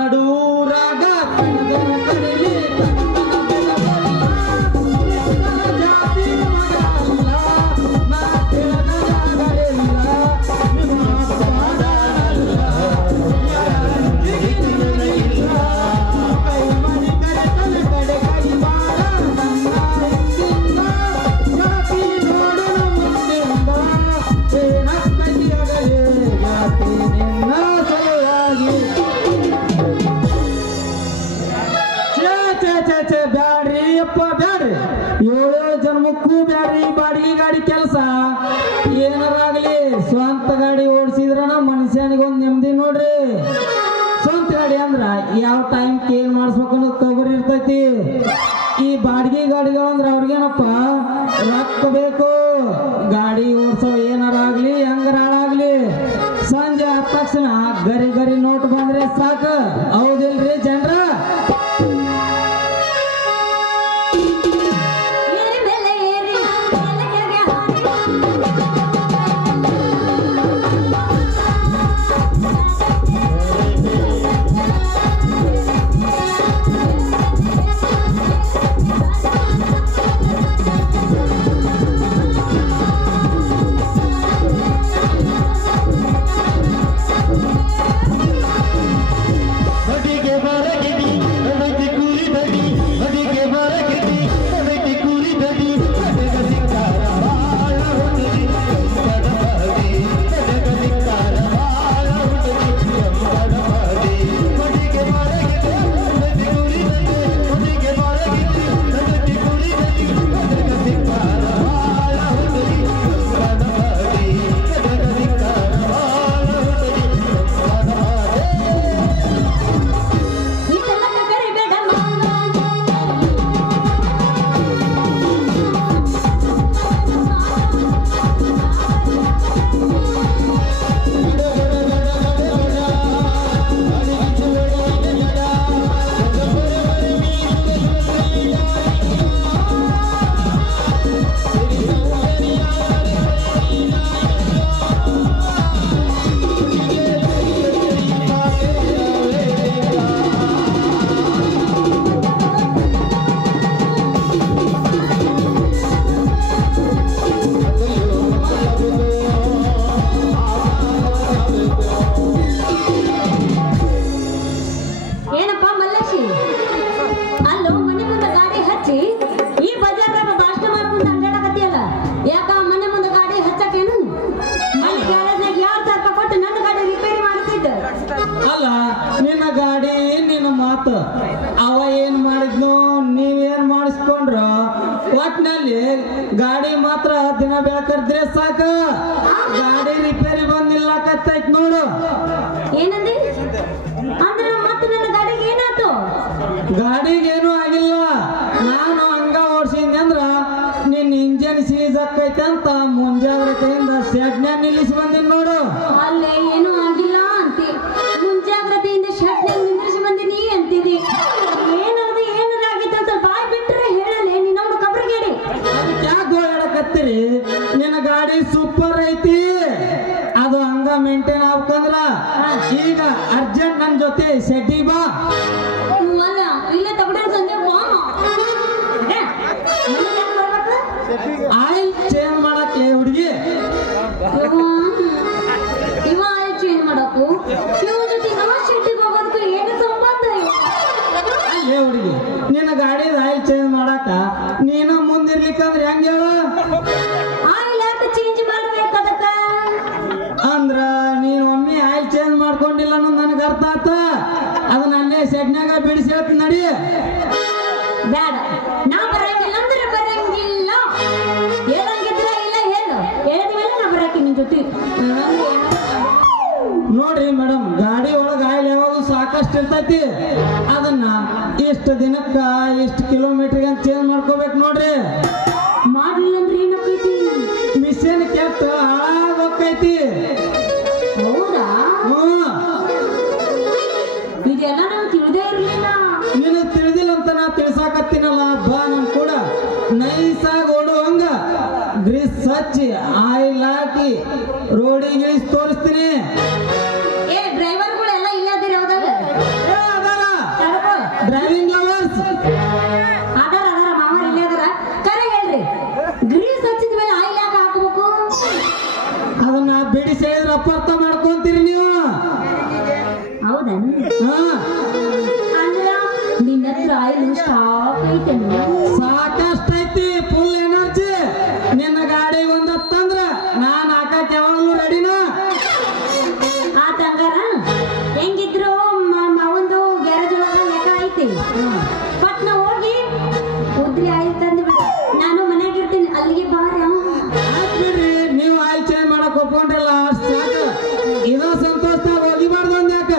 ನಡೂರಾಗ ಕಣದನ ಕಡಿಲಿ ಬ್ಯಾಡ್ರಿ ಅಪ್ಪ ಬ್ಯಾಡ್ರಿ 7 ಜನ್ಮಕ್ಕೂ ಬ್ಯಾಡ್ರಿ ಬಾಡಿಗೆ ಗಾಡಿ ಕೆಲಸ ಏನಾರಾಗ್ಲಿ ಸ್ವಂತ ಗಾಡಿ ಓಡಿಸಿದ್ರನ ಮನುಷ್ಯನಿಗೊಂದು ನೆಮ್ಮದಿ ನೋಡ್ರಿ. ಸ್ವಂತ ಗಾಡಿ ಅಂದ್ರ ಯಾವ ಟೈಮ್ ಏನ್ ಮಾಡಿಸ್ಬೇಕು ಅನ್ನೋದು ಖಬರ್ ಇರ್ತೈತಿ. ಈ ಬಾಡಿಗೆ ಗಾಡಿಗಳಂದ್ರ ಅವ್ರಿಗೇನಪ್ಪ ರೊಕ್ಕ ಬೇಕು. ಗಾಡಿ ಓಡಿಸೋ ಏನಾರಾಗ್ಲಿ ಹೆಂಗಾರ ಹಾಳಾಗ್ಲಿ ಸಂಜೆ ಆದ ತಕ್ಷಣ ಗರಿ ಗರಿ ನೋಟ್ ಬಂದ್ರೆ ಸಾಕು. ಹೌದಿಲ್ರಿ ಜನರ? ನಿನ್ನ ಗಾಡಿ ನಿನ್ನ ಮಾತು ಅವ ಏನ್ ಮಾಡಿದ್ನು ನೀವೇನ್ ಮಾಡಿಸ್ಕೊಂಡ್ರ ಒಟ್ನಲ್ಲಿ ಗಾಡಿ ಮಾತ್ರ ದಿನ ಬೆಳಕರ್ದ್ರೆ ಸಾಕ. ಗಾಡಿ ರಿಪೇರಿ ಬಂದಿಲ್ಲಕತ್ತೈತ್ ನೋಡು. ಏನಂದಿ ಅಂದ್ರ ಮತ್ತೆ ನನ್ನ ಗಾಡಿಗೆ ಏನಾಯ್ತು? ಗಾಡಿಗೇನು ಆಗಿಲ್ಲ. ನಾನು ಹಂಗ ಓಡಿಸಿದ್ನಿ ಅಂದ್ರ ನಿನ್ನ ಇಂಜಿನ್ ಸೀಸ್ ಆಕೈತೆ ಅಂತ ಮುಂಜಾಗ್ರತೆಯಿಂದ ಶೆಡ್ನ್ಯಾಗ ನಿಲ್ಲಿಸಿ ಬಂದಿನಿ ನೋಡು. ಅಲ್ಲೇ ಏನು ಆಗಿಲ್ಲ ಅಂತಿ, ಮುಂಜಾಗ್ರತೆಯಿಂದ ಶೆಡ್ನ್ಯಾಗ ನಿಲ್ಲಿಸಿ ಬಂದಿನಿ ಅಂತಿದಿ. ಏನದು ಏನಾಗಿತ್ತು ಅಂತ ಬಾಯ್ ಬಿಟ್ರೆ ಹೇಳಲೆ ನಿನ್ನವನು ಕಬ್ರಗೇಡಿ. ಯಾಕೆ ಹೇಳಕತ್ತೀರಿ? ನಿನ್ನ ಗಾಡಿ ಸೂಪರ್ ಐತಿ, ಅದು ಹಂಗ ಮೇಂಟೈನ್ ಆಗ್ಬೇಕಂದ್ರ ಈಗ ಅರ್ಜೆಂಟ್ ನನ್ ಜೊತೆ ಶೆಡ್ಡಿ ಬಾ. ಅಲ್ಲ ಇಲ್ಲೇ ತಗೊಂಡ್ರೆ ಸಂಜೆ ಆಯಿಲ್ ಚೇಂಜ್ ಮಾಡಕ್ಕೆ ಹುಡುಗಿ ಇವ ಆಯಿಲ್ ಚೇಂಜ್ ಮಾಡಕು ಇವ ಜೊತೆ ನಾ ಶೆಡ್ಡಿಗೆ ಹೋಗೋದಕ್ಕೆ ಏನು ಸಂಬಂಧ? ಅಲ್ಲೇ ಹುಡುಗಿ, ನಿನ್ನ ಗಾಡಿದ ಆಯಿಲ್ ಚೇಂಜ್ ಮಾಡಾಕ ನೀನು ಮುಂದಿರ್ಲಿಕ್ಕಂದ್ರೆ ಹೆಂಗ ಹೇಳು? ಆಯಿಲ್ ಯಾಕೆ ಚೇಂಜ್ ಮಾಡ್ಬೇಕು ಅದಕ್ಕ? ಅಂದ್ರ ನೀನು ಒಮ್ಮೆ ಆಯಿಲ್ ಚೇಂಜ್ ಮಾಡ್ಕೊಂಡಿಲ್ಲ ಅನ್ನೋದು ನನಗೆ ಅರ್ಥ ಆತ. ಅದು ನನ್ನೇ ಶೆಡ್ನ್ಯಾಗ ಬಿಡಿಸಿ ಹೇಳ್ತೀನಿ ನಡಿ. ಬೇಡ, ನಾ ಬರಂಗಿಲ್ಲ ಅಂದ್ರೆ ಬರಂಗಿಲ್ಲ. ಹೇಳಂಗಿದ್ರ ಇಲ್ಲ ಹೇಳು, ಹೇಳಿದ ಮೇಲೆ ನಾ ಬರಕ್ಕೆ ನಿನ್ ಜೊತೆ. ನೋಡ್ರಿ ಮೇಡಮ್, ಗಾಡಿ ಒಳಗ ಆಯಿಲ್ ಯಾವಾಗ ಸಾಕಷ್ಟು ಇರ್ತೈತಿ. ಅದನ್ನ ಇಷ್ಟು ದಿನಕ್ಕ ಇಷ್ಟು ಕಿಲೋಮೀಟರ್ಗೆ ಅಂತ ಚೇಂಜ್ ಮಾಡ್ಕೋಬೇಕು ನೋಡ್ರಿ. ಮಾಡ್ಲಿಲ್ಲ ಅಂದ್ರೆ ಏನಾಕೈತಿ? ಮಿಷನ್ ಕೆಟ್ಟ ಹಾಳಾಗೋಕೈತಿ. ಹೌದಾ? ಇದೆಲ್ಲ ನಮ್ಗೆ ತಿಳಿದೇ ಇರ್ಲಿಲ್ಲ. ನೀನು ತಿಳಿದಿಲ್ಲ ಅಂತ ನಾ ತಿಳ್ಸಾಕತ್ತೀನಲ್ಲ. ಬಾ ನಮ್ ಕೂಡ ನೈಸಾಗಿ ಓಡುವಂಗ ಗ್ರೀಸ್ ಹಚ್ಚಿ ಆಯಿಲ್ ಹಾಕಿ ರೋಡಿಗೆ ಇಳಿಸಿ ತೋರಿಸ್ತೀನಿ. ಏ ಡ್ರೈವರ್ಗಳೆಲ್ಲ ಇಲ್ಲದಿರ ಹೌದಲ್ಲ? ಹೌದನ್ ಹಾ ಅಂದ್ರ ನಿನ್ನ ಹತ್ರ ಆಯಿಲ್ ಸ್ಟಾಕ್ ಐತೇನು ಸಾಕಷ್ಟೈತಿ ಫುಲ್ ಎನರ್ಜಿ ನಿನ್ನ ಗಾಡಿ ಒಂದತ್ತಂದ್ರ ನಾನ್ ಹಾಕಕ್ ಯಾವಾಗಲೂ ರೆಡಿನಾ ಆತಂಗಾರ ಹೆಂಗಿದ್ರು ಮಾವಂದು ಗ್ಯಾರೇಜ್ ಒಳಗ ಲೆಕ್ಕ ಐತಿ ಬಟ್ ನಾ ಹೋಗಿ ಉದ್ರಿ ಆಯಿಲ್ ತಂದು ಬಿಡು ನಾನು ಮನ್ಯಾಗ ಇರ್ತೀನಿ ಅಲ್ಲಿಗೆ ಬಾರ ಬಿಡ್ರಿ ನೀವು ಆಯಿಲ್ ಚೇಂಜ್ ಮಾಡಕ್ ಒಪ್ಕೊಂಡ್ರಲ್ಲ ಅಷ್ಟ್ ಸಾಕು ಇದೋ ಸಂತೋಷ ಹೋಗಿಬಾರ್ದು ಒಂದ್ ಯಾಕ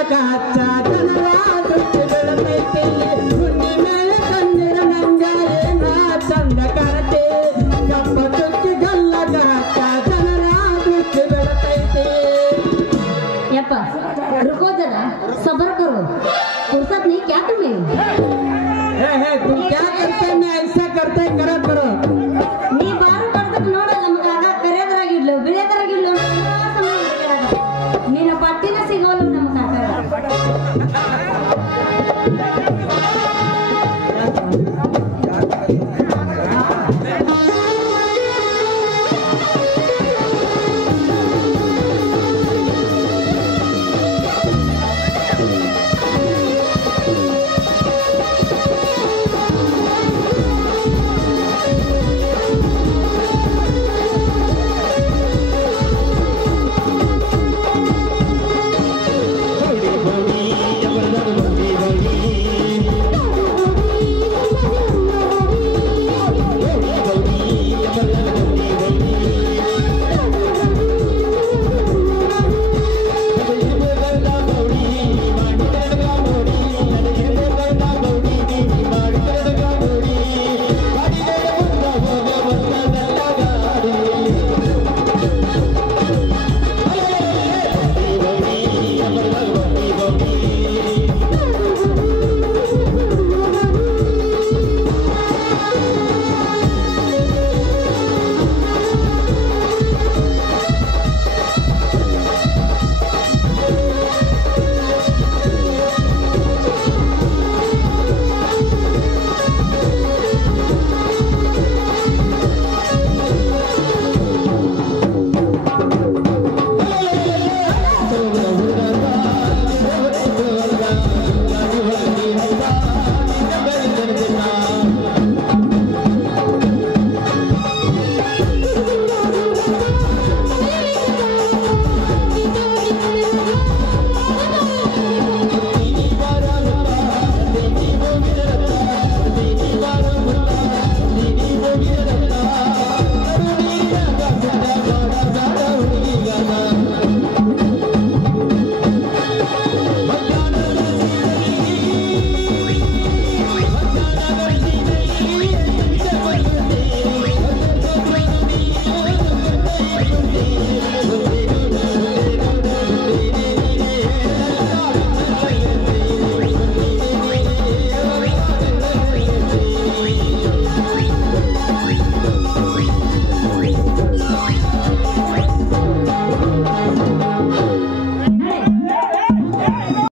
ಗಲ್ಲಕ ಹಚ್ಚ ಜನರ ದೃಷ್ಟಿ ಬೆಳತೈತಿ ಹುಣ್ಣಿ ಮೇಲೆ ಕಣ್ಣಿರ ನಂಗ ಏನ ಚಂದ ಕಾಣತೆ ಕಪ್ಪ ಚುಕ್ಕಿ ಗಲ್ಲಕ ಹಚ್ಚ ಜನರ ದೃಷ್ಟಿ ಬೆಳತೈತಿ ಯಪ್ಪ रुको जरा सबर करो फुर्सत नहीं क्या तुम्हें हे तुम क्या करते मैं ऐसा करते करत बरो ನೀ ಬಾರು ಕಡ್ದಕ್ ನೋಡ ನಮಗ ಆಗ ಕರೆಯದ್ರಾಗಿಡ್ಲು ಬಿಳೆದ್ರಾಗಿಡ್ಲು ನೀನು ಪಟ್ಟಿನ ಸಿಗೋಲ್ಲ ನಮ್ಮ ಕಾಕ